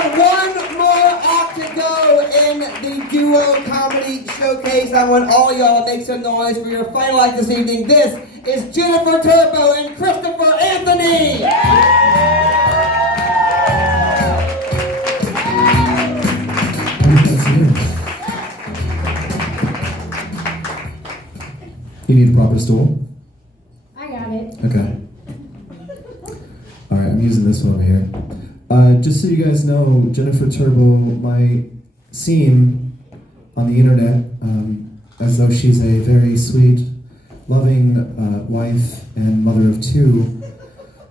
have one more act to go in the duo comedy showcase. I want all y'all to make some noise for your final act this evening. This is Jennifer Turbo and Christopher Anthony. You need a proper stool? I got it. Okay. Alright, I'm using this one over here. Just so you guys know, Jennifer Turbo might seem on the internet as though she's a very sweet, loving wife and mother of two,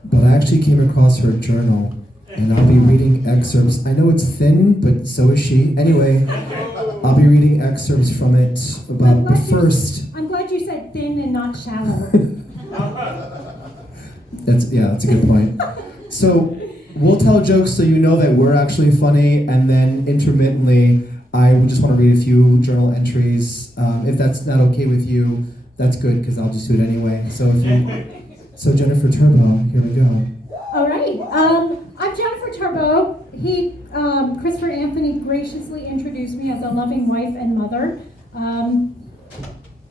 but I actually came across her journal, and I'll be reading excerpts. I know it's thin, but so is she. Anyway, I'll be reading excerpts from it but first... I'm glad you said thin and not shallow. That's a good point. So we'll tell jokes so you know that we're actually funny, and then intermittently I would just want to read a few journal entries. If that's not okay with you, that's good because I'll just do it anyway. So Jennifer Turbo, here we go. All right. I'm Jennifer Turbo. Christopher Anthony graciously introduced me as a loving wife and mother.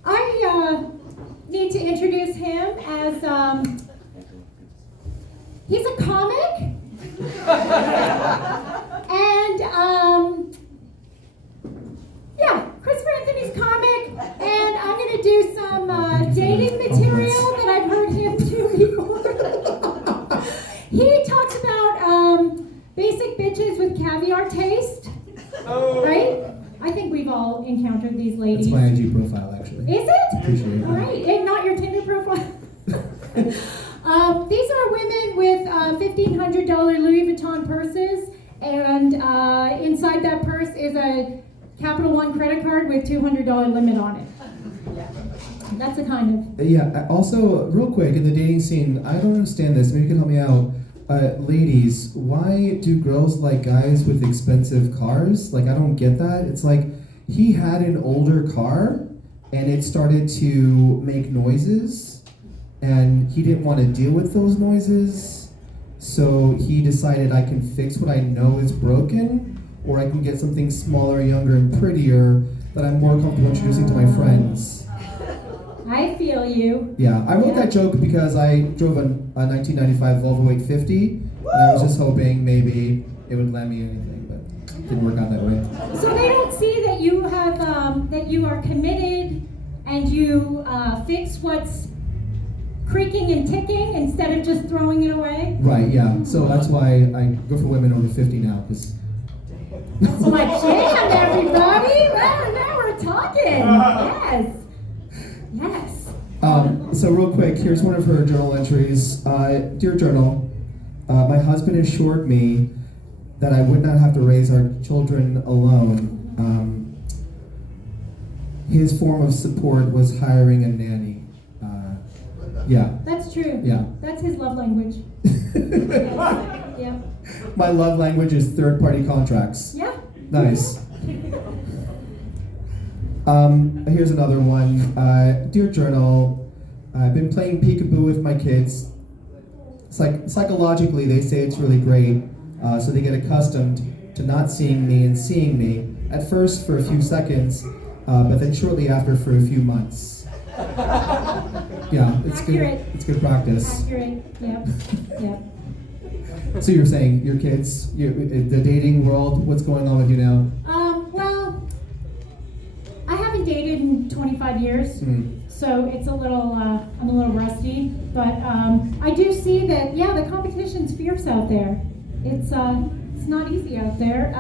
I need to introduce him as he's a comic, and Christopher Anthony's comic, and I'm going to do some dating material that I've heard him do before. He talks about basic bitches with caviar taste, right? I think we've all encountered these ladies. That's my IG profile, actually. Is it? Appreciate it. All right, and not your Tinder profile. These are women with $1,500 Louis Vuitton purses, and inside that purse is a Capital One credit card with $200 limit on it. That's the kind of... Yeah, also, real quick, in the dating scene, I don't understand this. Maybe you can help me out. Ladies, why do girls like guys with expensive cars? Like, I don't get that. It's like, he had an older car, and it started to make noises, and he didn't want to deal with those noises, so he decided I can fix what I know is broken, or I can get something smaller, younger, and prettier that I'm more comfortable introducing to my friends. I feel you. Yeah, I wrote that joke because I drove a 1995 Volvo 850, and I was just hoping maybe it would land me anything, but it didn't work out that way. So they don't see that you have, that you are committed, and you fix what's creaking and ticking instead of just throwing it away? Right, yeah. So that's why I go for women over 50 now, because... That's my jam, everybody! Well, now we're talking! Yes. So real quick, here's one of her journal entries. Dear Journal, my husband assured me that I would not have to raise our children alone. His form of support was hiring a nanny. Yeah. That's true. Yeah. That's his love language. Yes. Yeah. My love language is third-party contracts. Yeah. Nice. Here's another one. Dear Journal, I've been playing peekaboo with my kids. It's like psychologically they say it's really great, so they get accustomed to not seeing me and seeing me. At first for a few seconds, but then shortly after for a few months. Yeah, it's Accurate. good. It's good practice. Accurate. Yep. Yep. So you're saying your kids, the dating world, what's going on with you now? Well, I haven't dated in 25 years, so it's a little, I'm a little rusty, but I do see that, yeah, the competition's fierce out there. It's not easy out there.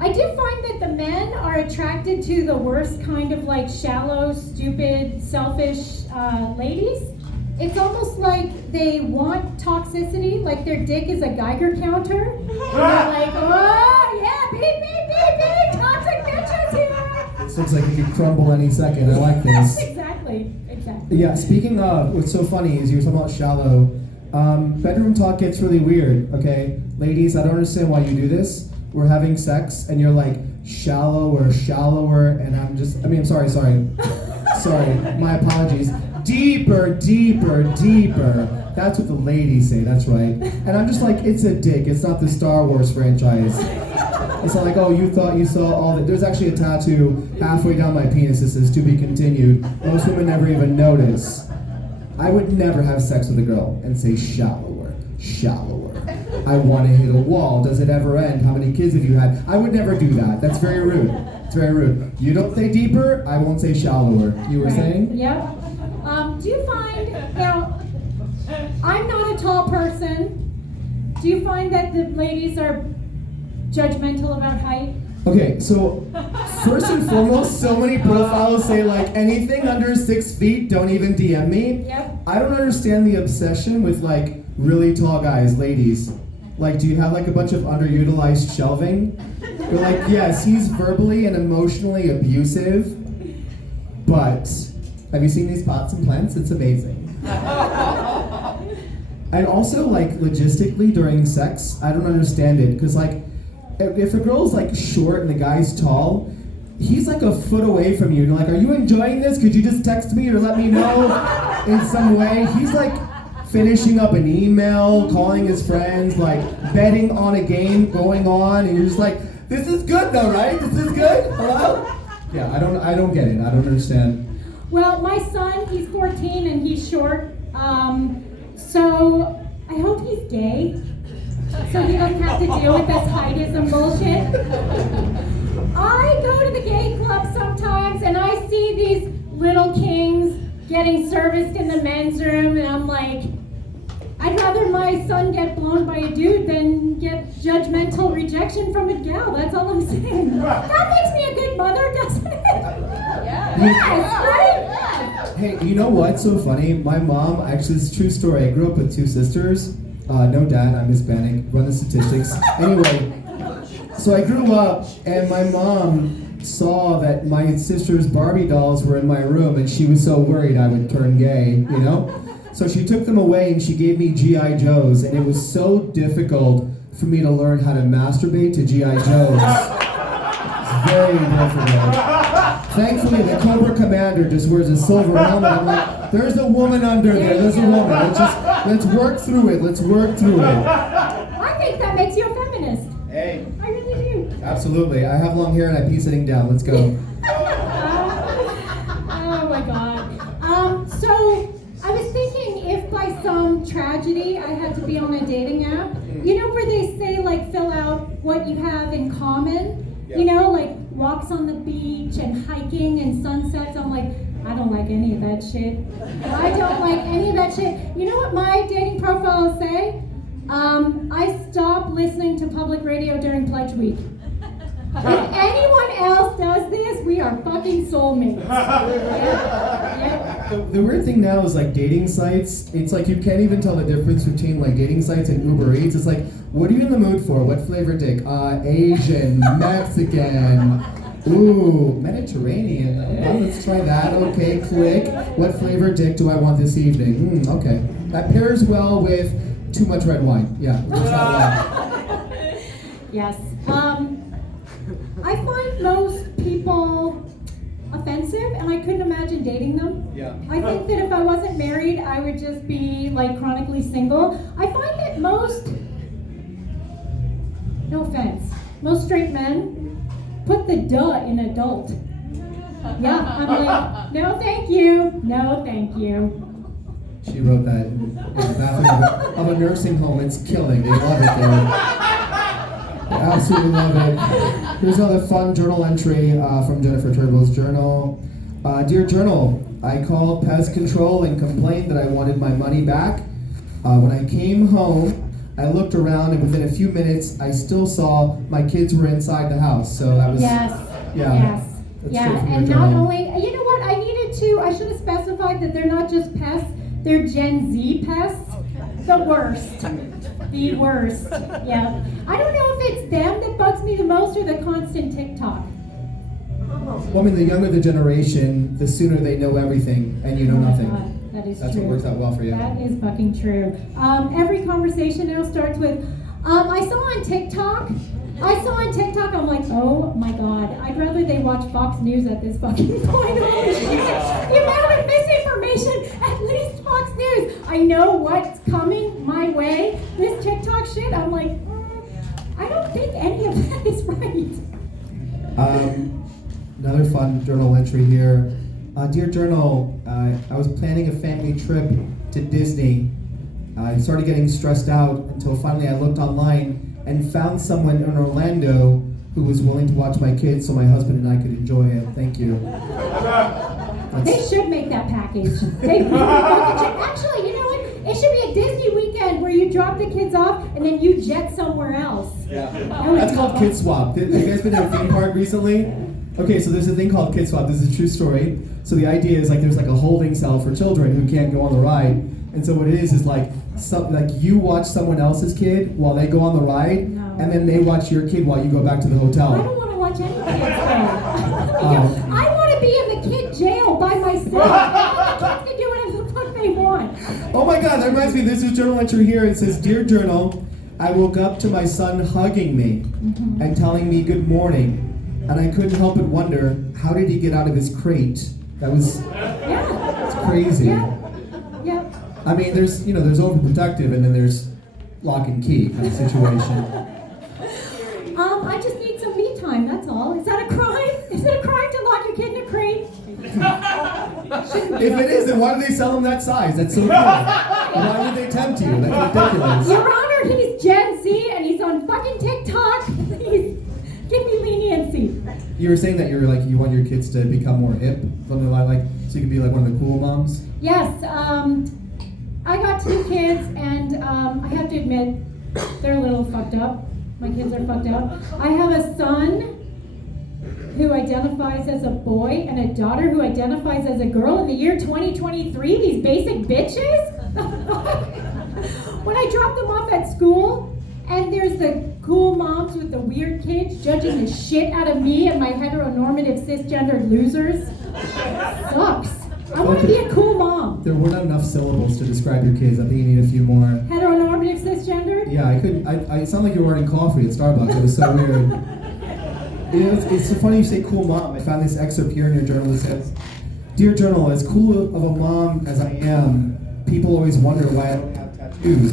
I do find that the men are attracted to the worst kind of like shallow, stupid, selfish ladies. It's almost like they want toxicity, like their dick is a Geiger counter. And they're like, oh, yeah, beep, beep, beep, beep, toxic bitches here. This looks like it could crumble any second. I like this. Exactly. Yeah, speaking of, what's so funny is you were talking about shallow. Bedroom talk gets really weird, okay? Ladies, I don't understand why you do this. We're having sex, and you're like, shallower, and I'm sorry, my apologies. Deeper. That's what the ladies say, that's right. And I'm just like, it's a dick. It's not the Star Wars franchise. It's not like, oh, you thought you saw all that. There's actually a tattoo halfway down my penis that says, to be continued. Most women never even notice. I would never have sex with a girl and say shallower, shallower. I want to hit a wall. Does it ever end? How many kids have you had? I would never do that. That's very rude. It's very rude. You don't say deeper, I won't say shallower. You were saying? Yep. Do you find, now, I'm not a tall person. Do you find that the ladies are judgmental about height? Okay, so first and foremost, so many profiles say like anything under 6 feet, don't even DM me. Yep. I don't understand the obsession with like really tall guys, ladies. Like, do you have like a bunch of underutilized shelving? You're like, yes, he's verbally and emotionally abusive, but have you seen these pots and plants? It's amazing. And also like logistically during sex, I don't understand it, because like, if a girl's like short and the guy's tall, he's like a foot away from you. And you're like, are you enjoying this? Could you just text me or let me know in some way? He's like finishing up an email, calling his friends, like betting on a game going on, and you're just like, this is good though, right? This is good? Hello? Yeah, I don't get it. I don't understand. Well, my son, he's 14 and he's short. So I hope he's gay, so he doesn't have to deal with this heightism bullshit. I go to the gay club sometimes and I see these little kings getting serviced in the men's room, and I'm like, I'd rather my son get blown by a dude than get judgmental rejection from a gal. That's all I'm saying. That makes me a good mother, doesn't it? Yeah. Yes, right? Hey, you know what's so funny? My mom, actually, it's a true story. I grew up with 2 sisters. No dad, I'm Hispanic. Run the statistics. Anyway, so I grew up, and my mom saw that my sister's Barbie dolls were in my room, and she was so worried I would turn gay, you know? So she took them away, and she gave me G.I. Joes, and it was so difficult for me to learn how to masturbate to G.I. Joes. It's very difficult. Thankfully, the Cobra Commander just wears a silver helmet. I'm like, there's a woman under there. There's a woman. Let's work through it. Let's work through it. I think that makes you a feminist. Hey. I really do. Absolutely. I have long hair and I pee sitting down. Let's go. Oh my God. So I was thinking, if by some tragedy I had to be on a dating app, you know where they say like fill out what you have in common? You know, like walks on the beach and hiking and sunsets. I'm like, I don't like any of that shit. I don't like any of that shit. You know what my dating profiles say? I stop listening to public radio during Pledge Week. If anyone else does this, we are fucking soulmates. Yep. The weird thing now is like dating sites, it's like you can't even tell the difference between like dating sites and Uber Eats. It's like, what are you in the mood for? What flavor dick? Asian, Mexican, ooh, Mediterranean. Oh, let's try that. Okay, click. What flavor dick do I want this evening? Okay. That pairs well with too much red wine. Yeah. Yes. I find most people offensive, and I couldn't imagine dating them. Yeah. I think that if I wasn't married, I would just be like chronically single. I find that most, no offense, most straight men put the duh in adult. Yeah, I'm like, no thank you, no thank you. She wrote that in the bathroom of a nursing home. It's killing. They love it there. I absolutely love it. Here's another fun journal entry from Jennifer Turbo's journal. Dear Journal, I called pest control and complained that I wanted my money back. When I came home, I looked around, and within a few minutes, I still saw my kids were inside the house. So that was Yes. Yeah. Yes. That's Yeah. straight from And your not journal. only, you know what? I should have specified that they're not just pests; they're Gen Z pests. The worst. The worst. Yeah. I don't know if it's them that bugs me the most or the constant TikTok. Well, I mean, the younger the generation, the sooner they know everything, and you know Oh my nothing. God, that is That's true. what works out well for you. That is fucking true. Every conversation now starts with, I saw on TikTok, I'm like, oh my God, I'd rather they watch Fox News at this fucking point. Holy shit. The amount of misinformation, at least Fox News. I know what's coming my way. This TikTok shit, I'm like, I don't think any of that is right. Another fun journal entry here. Dear Journal, I was planning a family trip to Disney. I started getting stressed out until finally I looked online and found someone in Orlando who was willing to watch my kids so my husband and I could enjoy it. Thank you. They should make that package. They really fucking should. Actually, you know what? It should be a Disney weekend where you drop the kids off and then you jet somewhere else. Yeah. That's called Kid Swap. Have you guys been to a theme park recently? Okay, so there's a thing called Kid Swap. This is a true story. So the idea is like there's like a holding cell for children who can't go on the ride. And so what it is like you watch someone else's kid while they go on the ride, and then they watch your kid while you go back to the hotel. I don't want to watch any kids go. I want to be in the kid jail by myself. All the kids can do whatever the fuck they want. Oh my God, that reminds me. There's a journal entry here. It says, "Dear Journal, I woke up to my son hugging me and telling me good morning, and I couldn't help but wonder, how did he get out of his crate?" That was it's crazy. Yeah. I mean, there's overprotective, and then there's lock and key kind of situation. I just need some me time, that's all. Is that a crime? Is it a crime to lock your kid in a crate? If it is, then why do they sell them that size? That's so cool. Why would they tempt you? That's ridiculous. Your Honor, he's Gen Z and he's on fucking TikTok. Please, give me leniency. You were saying that you want your kids to become more hip, something like so you can be like one of the cool moms. Yes, I got 2 kids, and I have to admit, they're a little fucked up. My kids are fucked up. I have a son who identifies as a boy and a daughter who identifies as a girl in the year 2023. These basic bitches? When I drop them off at school, and there's the cool moms with the weird kids judging the shit out of me and my heteronormative cisgendered losers. Sucks. I want to be a cool mom. There were not enough syllables to describe your kids. I think you need a few more. Heteronormative cisgendered? Yeah, I couldn't. It sounded like you were ordering coffee at Starbucks. It was so weird. It's so funny you say cool mom. I found this excerpt here in your journal that says, "Dear Journal, as cool of a mom as I am, people always wonder why I don't have tattoos.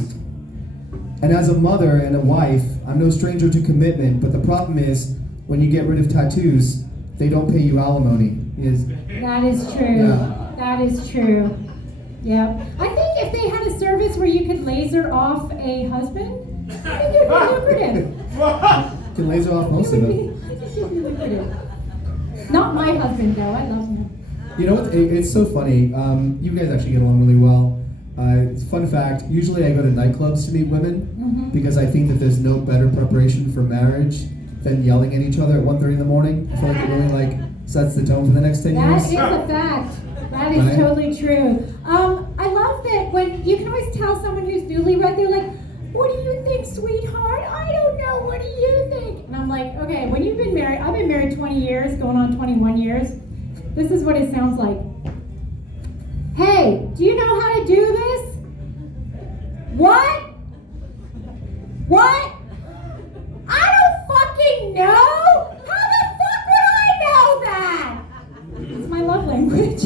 And as a mother and a wife, I'm no stranger to commitment, but the problem is, when you get rid of tattoos, they don't pay you alimony." That is true. Yeah. That is true. Yep. I think if they had a service where you could laser off a husband, I think it would be lucrative. You can laser off most of it. I think it would be lucrative. Not my husband, though. I love him. You know what? It's so funny. You guys actually get along really well. Fun fact, usually I go to nightclubs to meet women because I think that there's no better preparation for marriage than yelling at each other at 1:30 in the morning. I feel like it really sets the tone for the next 10 years. That is a fact. That is Right? totally true. I love that when you can always tell someone who's newlywed, they're like, "What do you think, sweetheart? I don't know. What do you think?" And I'm like, okay, when you've been married, I've been married 20 years, going on 21 years. This is what it sounds like. "Hey, do you know how to do this?" "What? What? I don't fucking know. How the fuck would I know that?" It's my love language.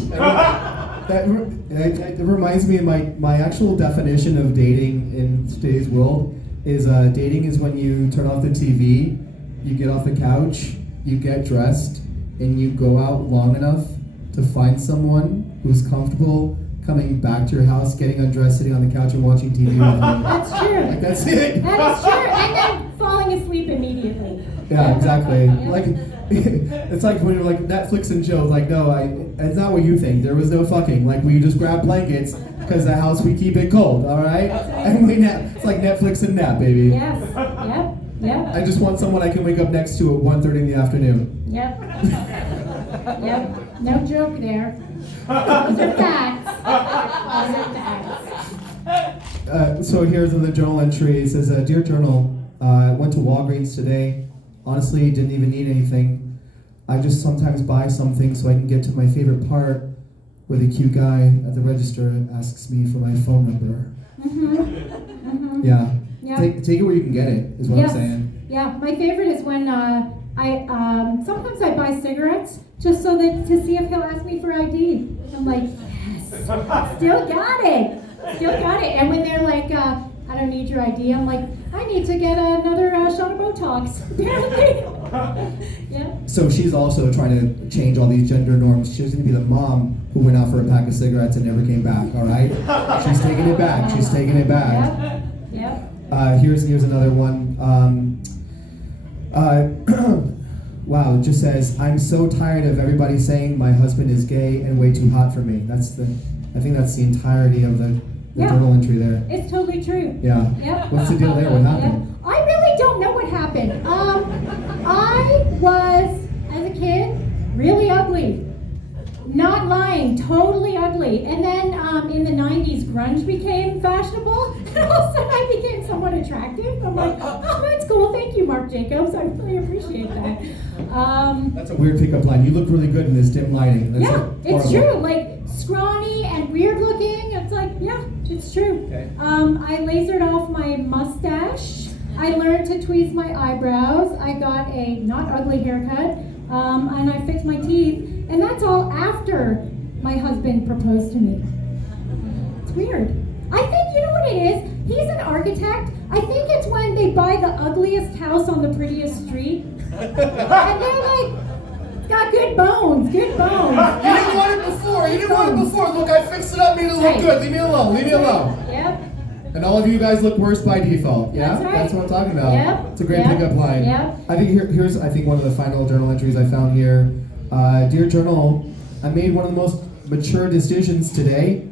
That reminds me of my actual definition of dating in today's world is dating is when you turn off the TV, you get off the couch, you get dressed, and you go out long enough to find someone who's comfortable coming back to your house, getting undressed, sitting on the couch and watching TV with you. That's true. Like, that's it. That is true. And then falling asleep immediately. Yeah, exactly. Yeah. Like, it's like when you're like Netflix and chill. Like, no, it's not what you think. There was no fucking. Like, we just grab blankets because the house we keep it cold. All right, and we nap. It's like Netflix and nap, baby. Yes. Yep. Yep. I just want someone I can wake up next to at 1:30 in the afternoon. Yep. Yep. No joke there. Those are facts. Those are facts. So here's in the journal entry. It says, "Dear Journal, I went to Walgreens today. Honestly, didn't even need anything. I just sometimes buy something so I can get to my favorite part where the cute guy at the register asks me for my phone number." Yeah. Yeah. Take it where you can get it, is what Yes. I'm saying. Yeah. My favorite is when sometimes I buy cigarettes just so that to see if he'll ask me for ID. I'm like, yes, still got it. Still got it. And when they're like, I don't need your ID, I'm like, I need to get another shot of Botox. Apparently. Yeah. So she's also trying to change all these gender norms. She's going to be the mom who went out for a pack of cigarettes and never came back, all right? She's taking it back. She's taking it back. Yep. Here's another one. Wow, it just says, I'm so tired of everybody saying my husband is gay and way too hot for me. I think that's the entirety of the journal entry there. It's totally true. Yeah. Yep. What's the deal there? What happened? Yep. I really don't know what happened. I was, as a kid, really ugly. Not lying, totally ugly. And then in the 90s, grunge became fashionable. And all of a sudden I became somewhat attractive. I'm like, oh, that's cool. Thank you, Mark Jacobs. I really appreciate that. That's a weird pickup line. You look really good in this dim lighting. That's it's true. Like scrawny and weird looking. It's like, yeah, it's true. Okay. I lasered off my mustache. I learned to tweeze my eyebrows. I got a not ugly haircut. And I fixed my teeth. And that's all after my husband proposed to me. It's weird. I think, you know what it is? He's an architect. I think it's when they buy the ugliest house on the prettiest street. And they're like, it's got good bones, good bones. You didn't want it before. You didn't want it before. Look, I fixed it up, made it look good. Leave me alone. Leave me alone. Yep. And all of you guys look worse by default. Yeah? That's right. That's what I'm talking about. Yep. It's a great pickup line. Yep. I think here's one of the final journal entries I found here. Dear Journal, I made one of the most mature decisions today.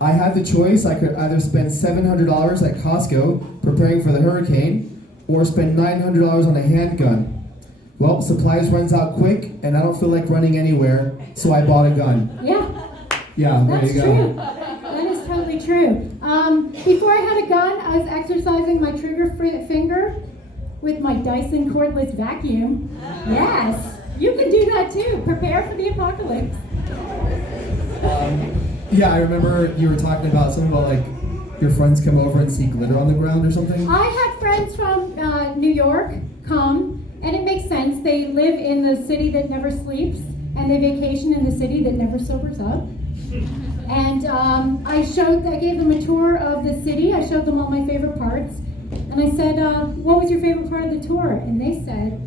I had the choice. I could either spend $700 at Costco preparing for the hurricane or spend $900 on a handgun. Well, supplies runs out quick and I don't feel like running anywhere, so I bought a gun. Yeah. Yeah, there That's you go. true. That is totally true. Before I had a gun, I was exercising my trigger finger with my Dyson cordless vacuum. Yes, you can do that too. Prepare for the apocalypse. Yeah, I remember you were talking about something about like your friends come over and see glitter on the ground or something. I had friends from New York come, and it makes sense. They live in the city that never sleeps, and they vacation in the city that never sobers up. And I gave them a tour of the city. I showed them all my favorite parts. And I said, what was your favorite part of the tour? And they said,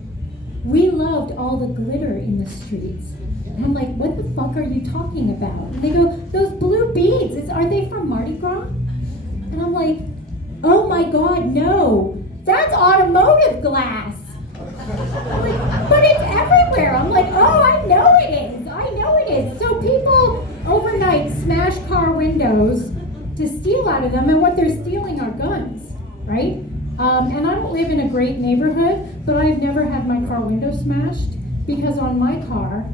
we loved all the glitter in the streets. And I'm like, what the fuck are you talking about? And they go, those blue beads, are they from Mardi Gras? And I'm like, oh my God, no. That's automotive glass. I'm like, but it's everywhere. I'm like, oh, I know it is. I know it is. So people overnight smash car windows to steal out of them, and what they're stealing are guns, right? And I don't live in a great neighborhood, but I've never had my car window smashed because on my car,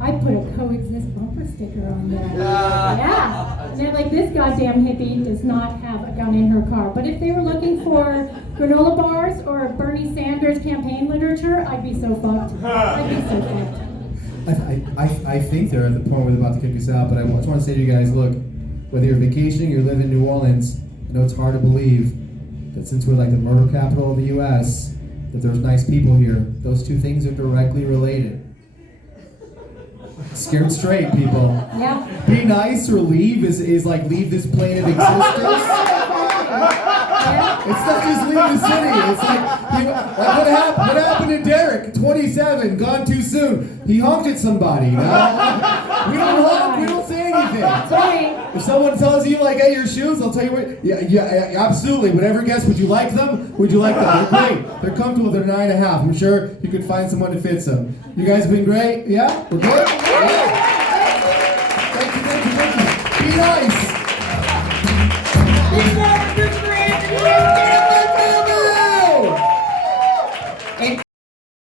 I put a coexist bumper sticker on there. Yeah. And they're like, this goddamn hippie does not have a gun in her car. But if they were looking for granola bars or Bernie Sanders campaign literature, I'd be so fucked. I'd be so fucked. I think they're at the point where they're about to kick us out, but I just want to say to you guys, look, whether you're vacationing or live in New Orleans, I know it's hard to believe that since we're like the murder capital of the U.S., that there's nice people here. Those two things are directly related. Scared straight, people. Yeah. Be nice or leave is like leave this plane of existence. It's not just leave the city. It's like what happened to Derek? 27, gone too soon. He honked at somebody. You know? We don't honk. We don't say anything. That's right. If someone tells you like, "Hey, your shoes," I'll tell you what. Yeah, absolutely. Whatever guess. Would you like them? Would you like them? They're great. They're comfortable. They're 9.5. I'm sure you could find someone to fit them. You guys have been great. Yeah, we're good. Yeah. Thank you. Be nice.